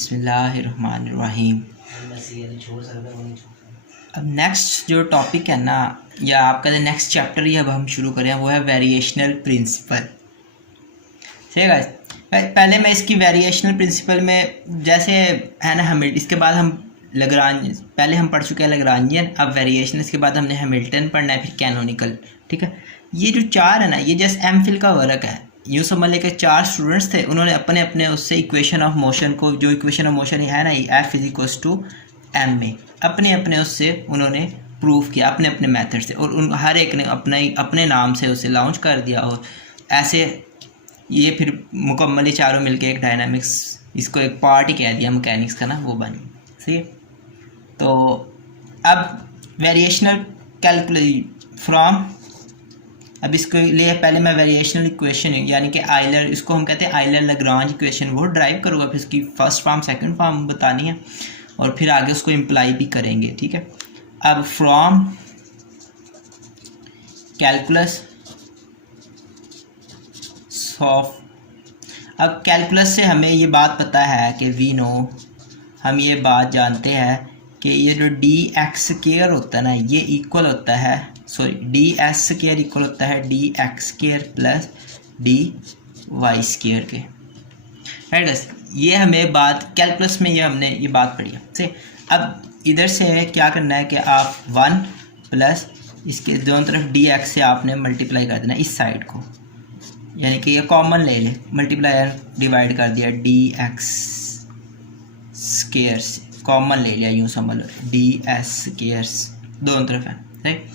बिस्मिल्लाहिर्रहमानिर्रहीम। अब नेक्स्ट जो टॉपिक है ना, या आपका जो नेक्स्ट चैप्टर ही अब हम शुरू करें वो है वेरिएशनल प्रिंसिपल। ठीक है, पहले मैं इसकी वेरिएशनल प्रिंसिपल में जैसे है ना इसके बाद हम लग्रांज, पहले हम पढ़ चुके हैं लग्रांजियन, अब वेरिएशन, इसके बाद हमने हैमिल्टन पढ़ना है, फिर कैनोनिकल। ठीक है, ये जो चार है ना, ये जस्ट एमफिल का वर्क है। यूँ समझ लें कि चार स्टूडेंट्स थे, उन्होंने अपने अपने उससे इक्वेशन ऑफ मोशन को, जो इक्वेशन ऑफ मोशन है ना F is equals to M में, अपने अपने उससे उन्होंने प्रूफ किया अपने अपने मेथड से, और उन हर एक ने अपने नाम से उसे लॉन्च कर दिया। और ऐसे ये फिर मुकम्मली चारों मिलके एक डायनामिक्स, इसको एक पार्ट ही कह दिया मैकेनिक्स का ना, वो बनी। सही है, तो अब वेरिएशनल कैलकुलेट फ्रॉम, अब इसके लिए पहले मैं वेरिएशनल इक्वेशन यानी कि आइलर, इसको हम कहते हैं आइलर लग्रांज इक्वेशन, वो ड्राइव करूँगा, फिर इसकी फर्स्ट फॉर्म सेकंड फॉर्म बतानी है और फिर आगे उसको इम्प्लाई भी करेंगे। ठीक है, अब फ्रॉम कैलकुलस ऑफ, अब कैलकुलस से हमें ये बात पता है कि वी नो, हम ये बात जानते हैं कि ये जो डी एक्स स्क्वायर होता है ना, ये इक्वल होता है, sorry D S square equal होता है D x square plus D Y square के। राइट, ये हमें बात कैलकुलस में ये हमने ये बात पढ़ी है। ठीक, अब इधर से क्या करना है कि आप 1 प्लस इसके दोनों तरफ डी एक्स से आपने मल्टीप्लाई कर देना इस साइड को, यानी कि ये कॉमन ले ले, मल्टीप्लायर डिवाइड कर दिया डी एक्स स्क्वायर से, कॉमन ले लिया, यूँ समझ लो डी एस स्क्वायर दोनों तरफ है। राइट,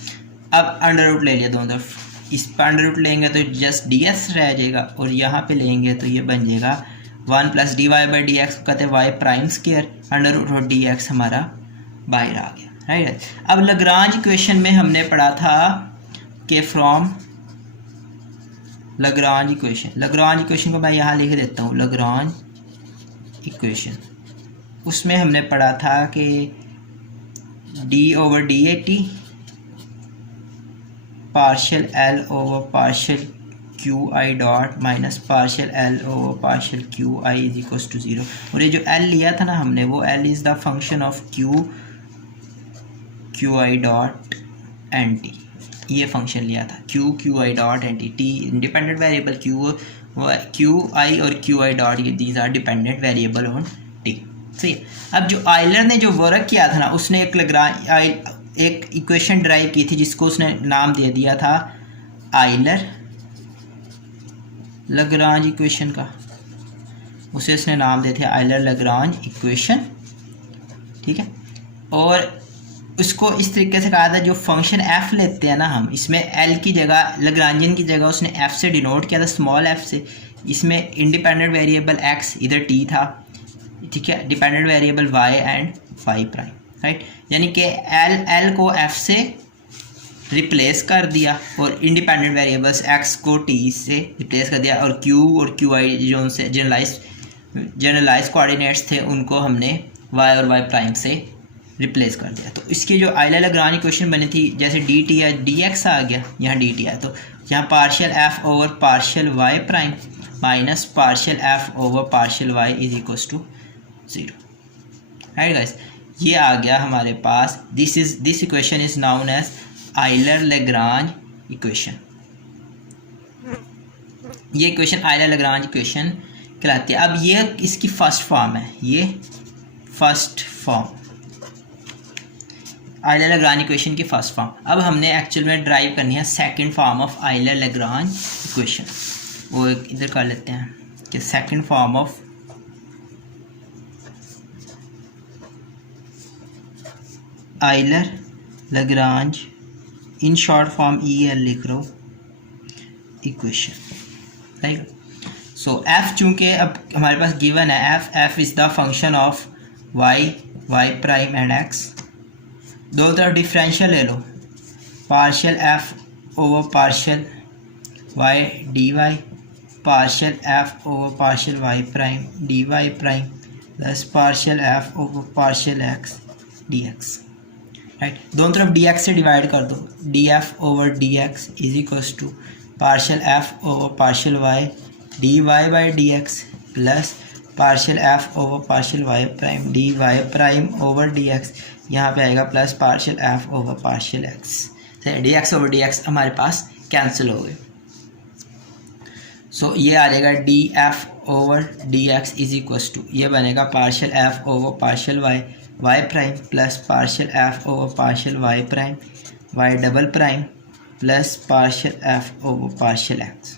अब अंडर रूट ले लिया दोनों तरफ, इस पर अंडर रूट लेंगे तो जस्ट डी एस रह जाएगा, और यहाँ पे लेंगे तो ये बन जाएगा 1 plus D Y by D X, कहते हैं Y prime square, under root और डी एक्स हमारा बाहर आ गया। राइट, अब लग्रांज इक्वेशन में हमने पढ़ा था कि from Lagrange equation, Lagrange equation को मैं यहाँ लिख देता हूँ, लग्रांज इक्वेशन, उसमें हमने पढ़ा था कि D over D A T partial L over partial Q I dot minus partial L over partial Q I is equals to 0। और ये जो एल लिया था ना हमने, वो L is the function of Q I dot and T, ये function लिया था Q I dot and T, T independent variable, Q I और क्यू आई डॉट, ये these are dependent variable on T. सही है, अब जो आइलर ने जो वर्क किया था ना, उसने एक इक्वेशन ड्राइव की थी जिसको उसने नाम दे दिया था आइलर लग्रांज इक्वेशन का, उसे उसने नाम दे दिया आइलर लग्रांज इक्वेशन। ठीक है, और उसको इस तरीके से कहा था, जो फंक्शन एफ लेते हैं ना हम, इसमें एल की जगह, लग्रांजियन की जगह उसने एफ से डिनोट किया था, स्मॉल एफ से। इसमें इंडिपेंडेंट वेरिएबल एक्स इधर टी था, ठीक है, dependent variable Y and Y prime. Right, यानी कि एल को एफ से रिप्लेस कर दिया और इंडिपेंडेंट वेरिएबल्स एक्स को टी से रिप्लेस कर दिया, और क्यू आई जो उनसे जनरलाइज कोऑर्डिनेट्स थे उनको हमने वाई और वाई प्राइम से रिप्लेस कर दिया। तो इसकी जो आइलर लग्रांज इक्वेशन बनी थी, जैसे डी टी है डी एक्स आ गया, यहाँ डी टी है, तो यहाँ partial F over partial Y prime minus partial F over partial Y is equals to 0। Right guys, ये आ गया हमारे पास, this equation is known as Euler Lagrange equation. ये इक्वेशन आइलर लग्रांज इक्वेशन कहलाती है। अब ये इसकी फर्स्ट फॉर्म है, ये first form Euler Lagrange equation की फर्स्ट फॉर्म। अब हमने एक्चुअल में ड्राइव करनी है second form of Euler Lagrange equation, वो इधर कर लेते हैं कि second form of Euler Lagrange, in short form EL लिख रहा हूँ, इक्वेशन। राइट, सो एफ चूँकि अब हमारे पास गिवन है, F is the function of Y prime and X, दो तरफ डिफरेंशियल ले लो, partial F over partial Y D Y, partial F over partial Y prime D Y prime plus partial F over partial X D X. Right, दोनों तरफ D X से divide कर दो, D F over D X is equals to partial F over partial Y D Y by D X plus partial F over partial Y prime D Y prime over D X, यहाँ पे आएगा plus partial F over partial X. सही, D X over D X हमारे पास cancel हो गए। So ये आ जाएगा D F over D X is equals to, ये बनेगा partial F over partial Y Y prime plus partial F over partial Y prime Y double prime plus partial F over partial X.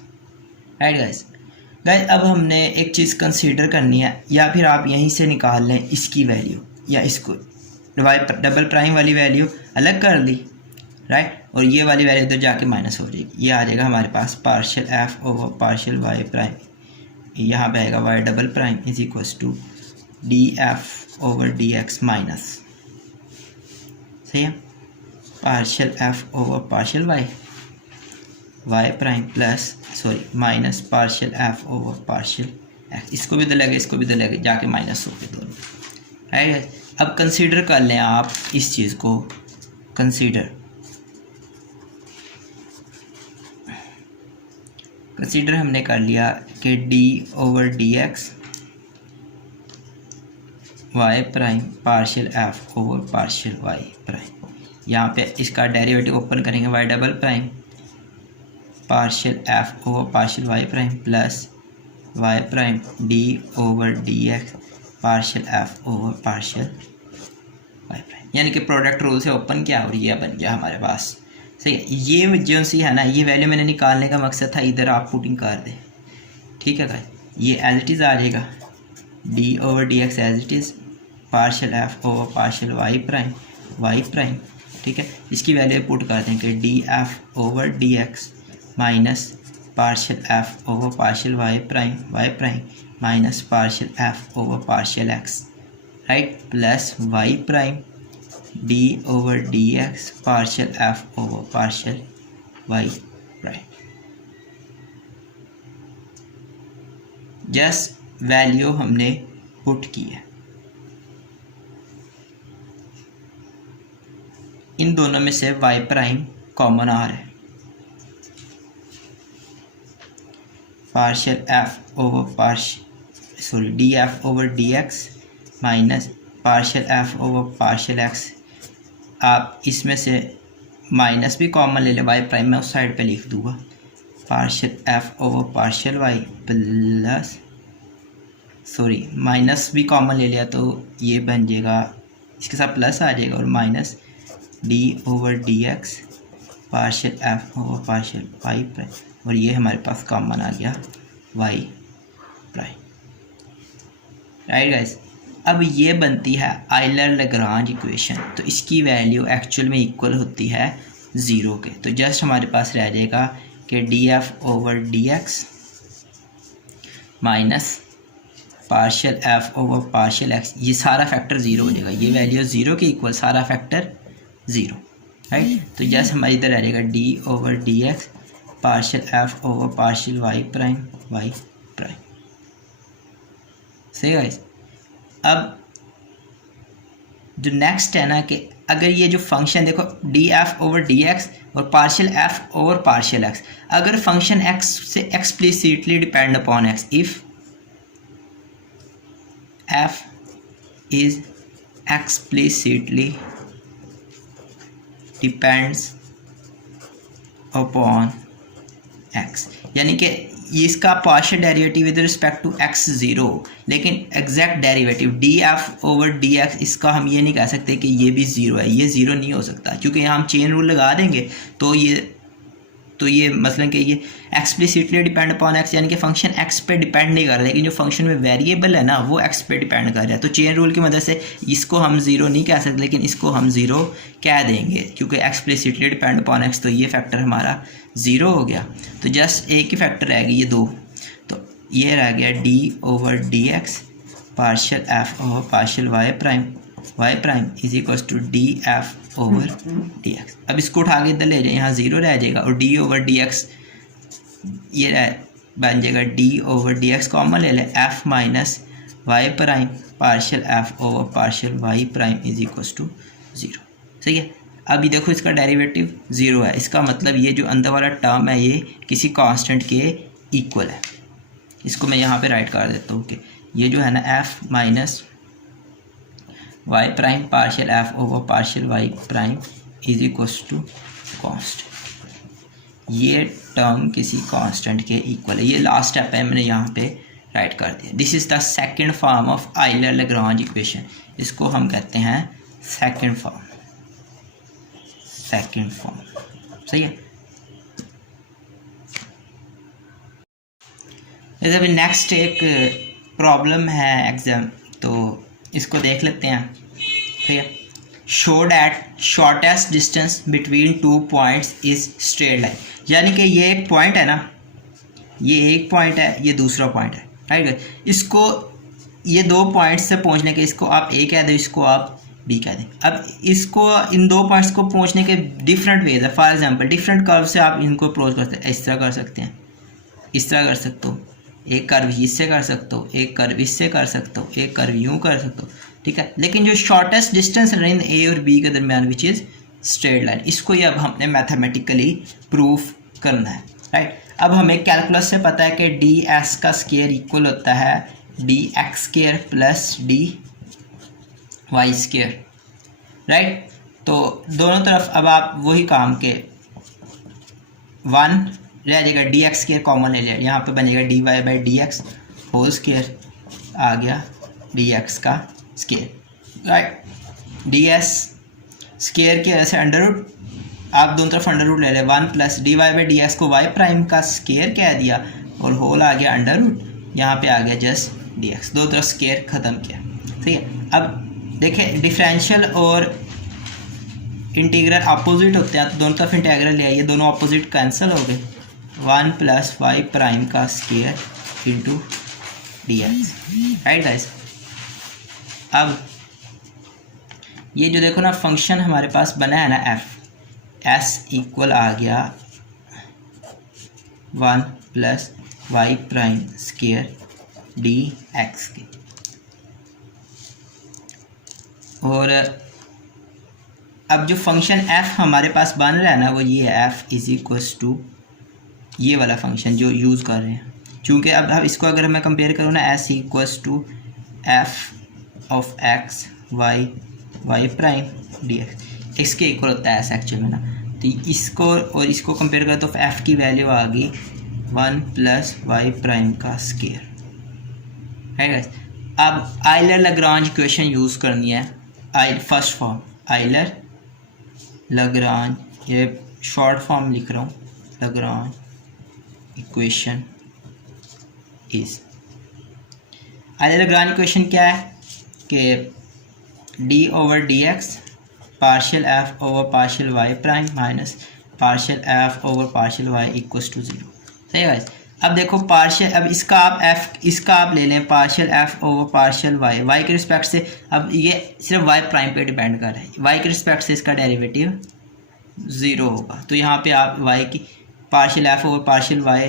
Right guys, अब हमने एक चीज़ consider करनी है, या फिर आप यहीं से निकाल लें इसकी वैल्यू, या इसको वाई डबल प्राइम वाली वैल्यू अलग कर ली, राइट, और ये वाली वैल्यू इधर जाके माइनस हो जाएगी। ये आ जाएगा हमारे पास partial F over partial Y prime, यहाँ पे आएगा Y double prime is equals to D F over D X minus, सही है, partial F over partial Y prime plus minus partial F over partial X. इसको भी दलेगा, इसको भी दलेगा, जाके माइनस हो गए दोनों। राइट, अब कंसीडर कर लें आप इस चीज़ को, कंसीडर हमने कर लिया कि D over D X Y prime partial F over partial Y prime, यहाँ पे इसका डेरिवेटिव ओपन करेंगे Y double prime partial F over partial Y prime plus Y prime D over D x partial F over partial Y prime, यानी कि product rule से open किया और ये बन गया हमारे पास। सही है, ये जो सी है ना, ये वैल्यू मैंने निकालने का मकसद था, इधर आप पुटिंग कर दें, ठीक है गाइस। ये एज इट इज़ आ जाएगा D over D X as it is partial F over partial Y prime, ठीक है। इसकी वैल्यू पुट कर दें कि D F over D X minus partial F over partial Y prime minus partial F over partial X, right, plus Y prime D over D x partial F over partial Y prime. Just value हमने put की है, इन दोनों में से Y prime common आ रहा है, partial F over D F over D X minus partial F over partial x. आप इसमें से माइनस भी कॉमन ले लें, वाई प्राइम मैं उस साइड पे लिख दूंगा, partial F over partial Y plus minus भी कॉमन ले लिया तो ये बन जाएगा, इसके साथ प्लस आ जाएगा, और minus D over D x partial F over partial Y prime, और ये हमारे पास कॉमन आ गया वाई प्राइम। राइट गाइस, अब ये बनती है आइलर लैग्रांज इक्वेशन, तो इसकी वैल्यू एक्चुअल में इक्वल होती है 0 के। तो जस्ट हमारे पास रह जाएगा कि D F over D X minus partial F over partial x, ये सारा फैक्टर 0 हो जाएगा, ये वैल्यू 0 के इक्वल, सारा फैक्टर 0, राइट। तो जस्ट हमारे इधर रह जाएगा D over D x partial F over partial Y prime. सही गाइस, अब जो नेक्स्ट है ना, कि अगर ये जो फंक्शन देखो D F over D X और partial F over partial X, अगर फंक्शन एक्स से explicitly depend upon X, if F is explicitly depends upon X, यानी कि इसका partial derivative with respect to X 0, लेकिन exact derivative D F over D X, इसका हम ये नहीं कह सकते कि ये भी 0 है, ये 0 नहीं हो सकता, क्योंकि यहाँ हम चेन रूल लगा देंगे तो ये मसलन कि ये एक्सप्लिसिटली डिपेंड अपॉन एक्स, यानी कि फंक्शन एक्स पे डिपेंड नहीं कर रहा, लेकिन जो फंक्शन में वेरिएबल है ना वो एक्स पे डिपेंड कर रहा है। तो चेन रूल की मदद से इसको हम 0 नहीं कह सकते, लेकिन इसको हम 0 कह देंगे, क्योंकि एक्सप्लिसिटली डिपेंड अपॉन एक्स, तो ये फैक्टर हमारा 0 हो गया। तो जस्ट एक ही फैक्टर रह गई, ये 2, तो ये रह गया d over D x partial F over partial Y prime is equal to D F over D x. अब इसको उठा के इधर ले जाए, यहाँ 0 रह जाएगा, और डी ओवर डी एक्स ये बन जाएगा D over D x common ले लें, f minus y prime partial F over partial Y prime is equal to 0। सही है, अभी देखो इसका डेरिवेटिव 0 है, इसका मतलब ये जो अंदर वाला टर्म है ये किसी कांस्टेंट के इक्वल है। इसको मैं यहाँ पे राइट कर देता हूँ कि ये जो है ना f minus y prime partial F over partial Y prime is equals to const. ये टर्म किसी कांस्टेंट के इक्वल है। ये लास्ट स्टेप है, मैंने यहाँ पे राइट कर दिया। This is the second form of Euler Lagrange equation. इसको हम कहते हैं सेकंड फॉर्म। सही है। जैसे अभी नेक्स्ट एक प्रॉब्लम है एग्जाम, तो इसको देख लेते हैं। ठीक है। Show that shortest distance between two points is straight line. यानी कि ये एक पॉइंट है ना, ये एक पॉइंट है, ये दूसरा पॉइंट है, राइट। इसको ये दो पॉइंट्स से पहुंचने के, इसको आप ए कह दो, इसको आप बी कह दें। अब इसको इन दो पॉइंट्स को पहुंचने के डिफरेंट वेज है। फॉर एग्जांपल डिफरेंट कर्व से आप इनको अप्रोच करते हैं। इस तरह कर सकते हैं, इस तरह कर सकते हो, एक कर्व इससे कर सकते हो, एक कर्व इससे कर सकते हो, एक कर्व यूँ कर सकते हो, ठीक है। लेकिन जो शॉर्टेस्ट डिस्टेंस लाइन ए और बी के दरमियान विच इज़ स्ट्रेट लाइन, इसको ही अब हमने मैथमेटिकली प्रूफ करना है, राइट। अब हमें कैलकुलस से पता है कि डी एस का स्क्वायर इक्वल होता है D x square plus D Y square, right. तो दोनों तरफ अब आप वही काम के 1 रह जाएगा, डी एक्स स्क्वायर कॉमन ले लिया, यहाँ पे बनेगा D Y by D X whole square, आ गया डी एक्स का square, right. D S square की वजह से अंडर रूट, आप दोनों तरफ अंडर रूट ले लें, 1 plus D Y by D x को वाई प्राइम का स्क्वायर कह दिया और होल आ गया अंडर रूट, यहाँ पे आ गया जस्ट डी एक्स, दो तरफ स्क्वायर ख़त्म किया, ठीक है। अब देखें डिफरेंशियल और इंटीग्रल अपोजिट होते हैं, तो दोनों तरफ इंटीग्रल ले आइए, दोनों अपोजिट कैंसिल हो गए, 1 प्लस वाई प्राइम का square into D X, right guys. अब ये जो देखो ना फंक्शन हमारे पास बना है ना एफ, एस इक्वल आ गया 1 plus Y prime square d x के, और अब जो फंक्शन एफ हमारे पास बन रहा है ना वो ये है, एफ इज इक्वल्स टू ये वाला फंक्शन जो यूज़ कर रहे हैं। चूँकि अब इसको अगर मैं कंपेयर करूँ ना, s equals to f of x y Y prime d x, इसके इक्वल होता है एस एक्चुअल में ना, तो इसको और इसको कंपेयर करें तो एफ की वैल्यू आ गई 1 प्लस वाई प्राइम का स्क्वायर, है गाइस। अब आइलर लैग्रांज इक्वेशन यूज़ करनी है, फर्स्ट फॉर्म आइलर लैग्रांज, ये शॉर्ट फॉर्म लिख रहा हूँ, Lagrange equation is, Euler Lagrange equation क्या है कि D over D x partial F over partial Y prime minus partial F over partial y equals to 0, सही है गाइस। अब देखो पार्शियल, अब इसका आप एफ, इसका आप ले लें partial F over partial Y, y के रिस्पेक्ट से, अब ये सिर्फ वाई प्राइम पे डिपेंड कर रहा है, वाई के रिस्पेक्ट से इसका डेरिवेटिव 0 होगा, तो यहाँ पे आप वाई की partial F over partial Y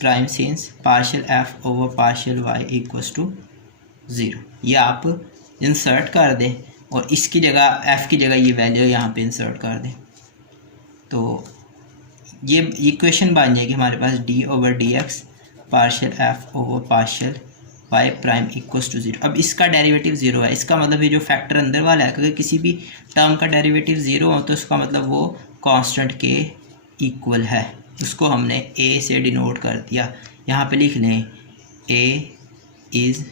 prime since partial F over partial y equals to 0, ये आप इंसर्ट कर दें और इसकी जगह एफ़ की जगह ये वैल्यू यहाँ पे इंसर्ट कर दें, तो ये इक्वेशन बन जाएगी हमारे पास D over D x partial F over partial Y prime equals to 0। अब इसका डेरिवेटिव 0 है, इसका मतलब ये जो फैक्टर अंदर वाला है, अगर किसी भी टर्म का डेरिवेटिव 0 हो तो उसका मतलब वो कांस्टेंट के इक्वल है, उसको हमने ए से डिनोट कर दिया, यहाँ पे लिख लें ए इज़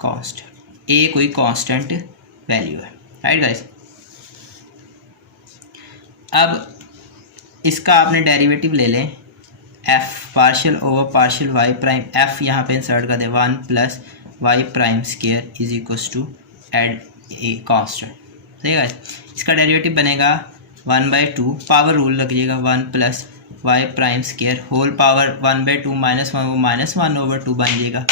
कांस्टेंट, ए कोई कांस्टेंट वैल्यू है, राइट गाइस। अब इसका आपने डेरिवेटिव ले लें, f partial over partial Y prime, f यहाँ पे इंसर्ट कर दें 1 plus Y prime square is equals to add a constant, सही गाइस। इसका डेरिवेटिव बनेगा 1/2, पावर रूल लग जाएगा, 1 plus Y prime square whole power 1/2 -1 वो -1/2 बन जाएगा,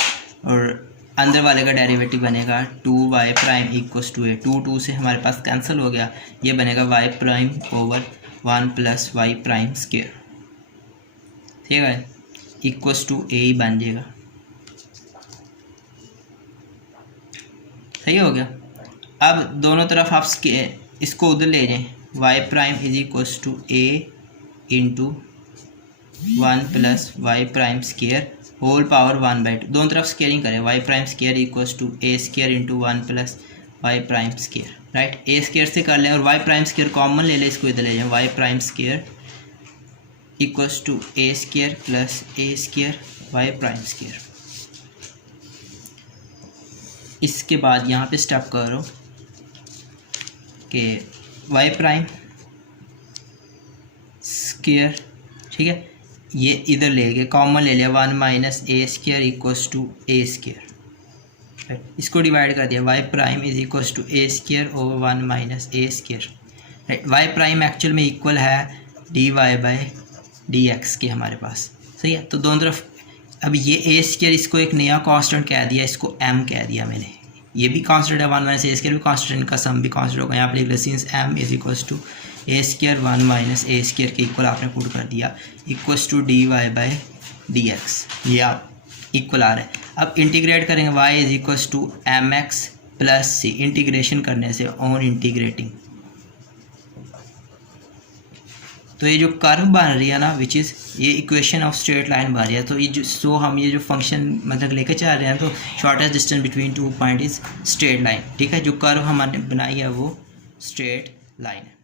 और अंदर वाले का डेरिवेटिव बनेगा 2y प्राइम इक्वल्स टू ए, 2 से हमारे पास कैंसिल हो गया, ये बनेगा y prime over 1 plus Y prime square, ठीक है, इक्वल्स टू ए ही बन जाएगा, सही हो गया। अब दोनों तरफ आप इसको उधर ले जाएं, y prime is equals to a into 1 plus Y prime square whole power 1/2, दोनों तरफ स्केयरिंग करें, y prime square equals to a square into 1 plus Y prime square, right. A square से कर लें और वाई प्राइम स्केयर कॉमन ले लें, इसको इधर ले जाएं, y prime square equals to a square plus a square y prime square. इसके बाद यहाँ पे स्टेप करो कि वाई प्राइम स्केयर, ठीक है, ये इधर ले गए, कॉमन ले लिया, 1 minus a square equals to a square, right. इसको डिवाइड कर दिया, y prime is equals to a square over 1 minus a square, right. Y prime actual में इक्वल है d Y by D x के हमारे पास, सही है। तो दोनों तरफ अब ये ए स्केयर, इसको एक नया कांस्टेंट कह दिया, इसको एम कह दिया मैंने, ये भी कांस्टेंट है, 1 माइनस ए स्केयर भी कांस्टेंट, इनका सम भी कांस्टेंट होगा। यहाँ पर लिख लिया since m is equals to a square 1 minus a square के इक्वल आपने पुट कर दिया, equals to d Y by D x, ये आप इक्वल आ रहा है। अब इंटीग्रेट करेंगे, y is equals to m x plus c, integration करने से ऑन इंटीग्रेटिंग, तो ये जो कर्व बन रही है ना, विच इज़ ये इक्वेशन ऑफ स्ट्रेट लाइन बन रही है। तो ये जो हम ये जो फंक्शन मतलब लेके चल रहे हैं, तो shortest distance between 2 point is straight line, ठीक है। जो कर्व हमने बनाई है वो स्ट्रेट लाइन है।